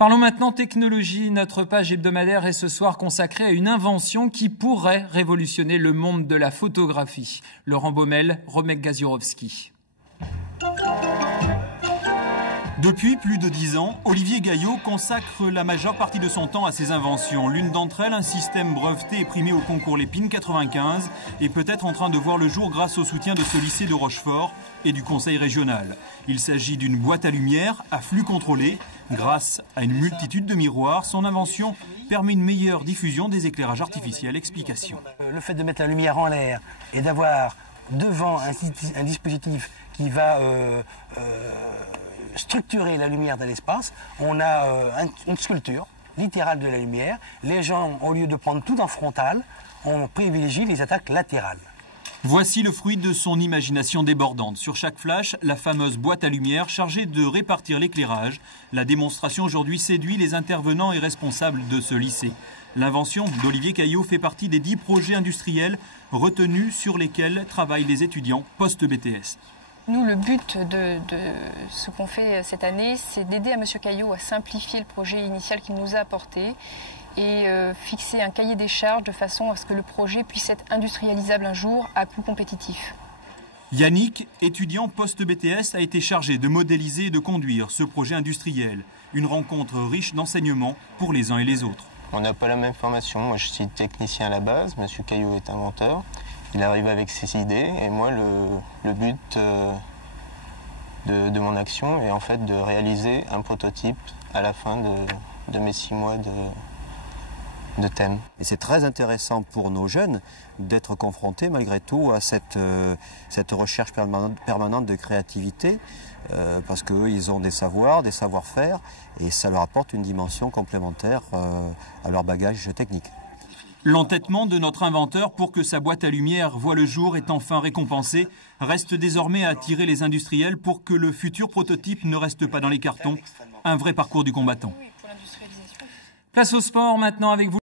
Parlons maintenant technologie. Notre page hebdomadaire est ce soir consacrée à une invention qui pourrait révolutionner le monde de la photographie. Laurent Baumel, Romek Gaziurovski. Depuis plus de 10 ans, Olivier Gaillot consacre la majeure partie de son temps à ses inventions. L'une d'entre elles, un système breveté et primé au concours Lépine 95, est peut-être en train de voir le jour grâce au soutien de ce lycée de Rochefort et du conseil régional. Il s'agit d'une boîte à lumière à flux contrôlé. Grâce à une multitude de miroirs, son invention permet une meilleure diffusion des éclairages artificiels. Explication. Le fait de mettre la lumière en l'air et d'avoir devant un dispositif qui va structurer la lumière dans l'espace, on a une sculpture littérale de la lumière. Les gens, au lieu de prendre tout en frontal, on privilégie les attaques latérales. Voici le fruit de son imagination débordante. Sur chaque flash, la fameuse boîte à lumière chargée de répartir l'éclairage. La démonstration aujourd'hui séduit les intervenants et responsables de ce lycée. L'invention d'Olivier Gaillot fait partie des 10 projets industriels retenus sur lesquels travaillent les étudiants post-BTS. Nous, le but de ce qu'on fait cette année, c'est d'aider à M. Gaillot à simplifier le projet initial qu'il nous a apporté et fixer un cahier des charges de façon à ce que le projet puisse être industrialisable un jour à coût compétitif. Yannick, étudiant post-BTS, a été chargé de modéliser et de conduire ce projet industriel. Une rencontre riche d'enseignements pour les uns et les autres. On n'a pas la même formation. Moi, je suis technicien à la base. M. Gaillot est inventeur. Il arrive avec ses idées et moi, le but de mon action est en fait de réaliser un prototype à la fin de mes 6 mois de thème. Et c'est très intéressant pour nos jeunes d'être confrontés malgré tout à cette recherche permanente de créativité parce qu'eux, ils ont des savoirs, des savoir-faire et ça leur apporte une dimension complémentaire à leur bagage technique. L'entêtement de notre inventeur pour que sa boîte à lumière voie le jour est enfin récompensé. Reste désormais à attirer les industriels pour que le futur prototype ne reste pas dans les cartons. Un vrai parcours du combattant. Place au sport maintenant avec vous.